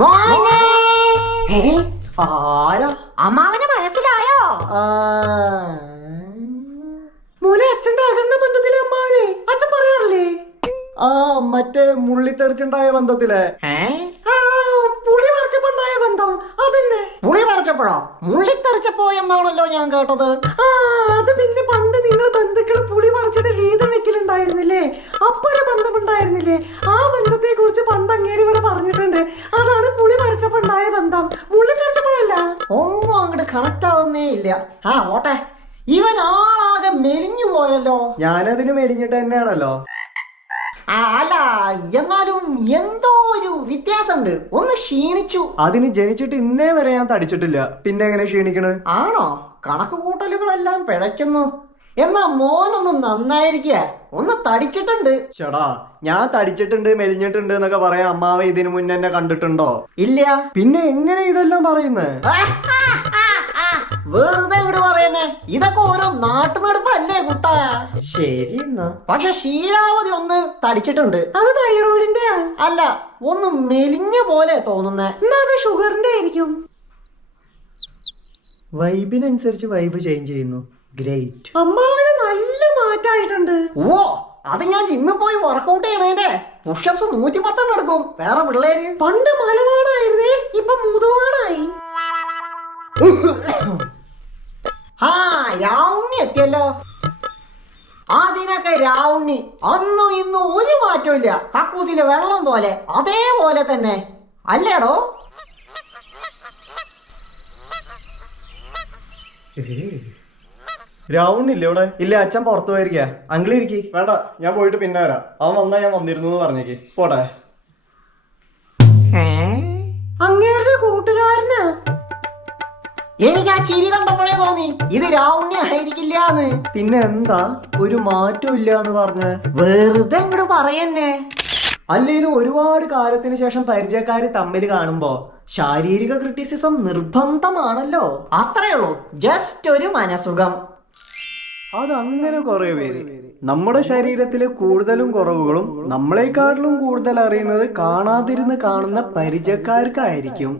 മോനെ ആരാ? അമ്മാവനെ മനസ്സിലായോ? ആ, മോനെ അച്ഛന്റെ അകന്ന ബന്ധത്തിലെ അമ്മാവനെ അച്ഛൻ പറയാറില്ലേ? ആ, മറ്റേ മുള്ളിത്തെറിച്ചുണ്ടായ ബന്ധത്തിലെ പുളി പറിച്ചപ്പോണ്ടായ ബന്ധം അതന്നെ. പുളി പറിച്ചപ്പോഴോ? മുള്ളിത്തെറിച്ചപ്പോ എന്നാണല്ലോ ഞാൻ കേട്ടത്. ആ, അത് പിന്നെ പണ്ട് നിങ്ങൾ ബന്ധുക്കൾ പുളി പറിച്ചിട്ട് വീതം വെക്കലുണ്ടായിരുന്നില്ലേ? അപ്പൊ ഒരു ബന്ധമുണ്ടായിരുന്നില്ലേ? ആ ബന്ധത്തെ കുറിച്ച് പണ്ട് അങ്ങേര് ഇവിടെ പറഞ്ഞിട്ടുണ്ട്. അതാണ് പുളി പറിച്ചപ്പോണ്ടായ ബന്ധം, മുള്ളിത്തെറിച്ചപ്പോഴല്ല. ഒന്നും അങ്ങോട്ട് കണക്ട് ആവുന്നേ ഇല്ല. ആ ഓട്ടെ, ഇവൻ ആളാകെ മെലിഞ്ഞു പോയല്ലോ. ഞാനതിന് മെലിഞ്ഞിട്ട് തന്നെയാണല്ലോ. അല്ല, എന്നാലും എന്തോ ഒരു വ്യത്യാസമുണ്ട്. ഒന്ന് ക്ഷീണിച്ചു. അതിന് ജനിച്ചിട്ട് ഇന്നേ വരെ ഞാൻ തടിച്ചിട്ടില്ല, പിന്നെ എങ്ങനെ ക്ഷീണിക്കണ്? ആണോ? കണക്ക് കൂട്ടലുകളെല്ലാം പിഴയ്ക്കുന്നു. എന്നാ മോനൊന്നും നന്നായിരിക്കുക, ഒന്ന് തടിച്ചിട്ടുണ്ട്. ചേടാ, ഞാൻ തടിച്ചിട്ടുണ്ട് മെലിഞ്ഞിട്ടുണ്ട് എന്നൊക്കെ പറയാൻ അമ്മാവ ഇതിനു മുന്നേ എന്നെ കണ്ടിട്ടുണ്ടോ? ഇല്ല. പിന്നെ എങ്ങനെ ഇതെല്ലാം പറയുന്നത്? വെറുതെ ഇവിടെ പറയുന്നേ, ഇതൊക്കെ ഓരോ നാട്ടുനടപ്പല്ലേ കുട്ടാ. ശരി എന്നാ. പക്ഷെ ശീലാവധി ഒന്ന് തടിച്ചിട്ടുണ്ട്. അത് തൈറോയിഡിന്റെ അല്ല, ഒന്ന് മെലിഞ്ഞ പോലെ തോന്നുന്നേ. എന്നാ അത് ഷുഗറിന്റെ ആയിരിക്കും. വൈബിനനുസരിച്ച് വൈബ് ചേഞ്ച് ചെയ്യുന്നു. ഗ്രേറ്റ്. അമ്മാവിന് നല്ല മാറ്റായിട്ടുണ്ട്. ഓ, അത് ഞാൻ ജിമ്മിൽ പോയി വർക്കൗട്ട് ചെയ്യണേന്റെ പുഷപ്സ് 110 എടുക്കും. വേറെ പിള്ളേര് പണ്ട് മലവാടായിരുന്നേ, ഇപ്പൊ മുതുവാടായി. ആ, രാവുണ്ണി എത്തിയല്ലോ. അതിനൊക്കെ രാവുണ്ണി അന്നും ഇന്നും ഒരു മാറ്റമില്ല. കക്കൂസിലെ വെള്ളം പോലെ അതേപോലെ തന്നെ അല്ലേടോ? രാവുണ്ണില്ല ഇവിടെ? ഇല്ല, അച്ഛൻ പുറത്തു പോയിരിക്ക. അങ്കിളിരിക്കി. വേണ്ട, ഞാൻ പോയിട്ട് പിന്നെ വരാം. അവൻ വന്നാ ഞാൻ വന്നിരുന്നു എന്ന് പറഞ്ഞേക്ക്. പോട്ടെ. അങ്ങേരുടെ കൂട്ടുകാരനാ. എനിക്ക് ആ ചിരി കണ്ടപ്പോഴേ തോന്നി ഇത് രാവുണ്ണി ആയിരിക്കില്ലാന്ന്. പിന്നെ എന്താ ഒരു മാറ്റം ഇല്ല എന്ന് പറഞ്ഞ? വെറുതെ ഇങ്ങോട്ട് പറയന്നെ. അല്ലേലും ഒരുപാട് കാലത്തിന് ശേഷം പരിചയക്കാര് തമ്മിൽ കാണുമ്പോ ശാരീരിക ക്രിറ്റിസിസം നിർബന്ധമാണല്ലോ. അത്രേ ഉള്ളൂ, ജസ്റ്റ് ഒരു മനസുഖം. അതങ്ങനെ കുറെ പേര്. നമ്മുടെ ശരീരത്തിലെ കൂടുതലും കുറവുകളും നമ്മളെക്കാട്ടിലും കൂടുതൽ അറിയുന്നത് കാണാതിരുന്ന് കാണുന്ന പരിചയക്കാർക്കായിരിക്കും.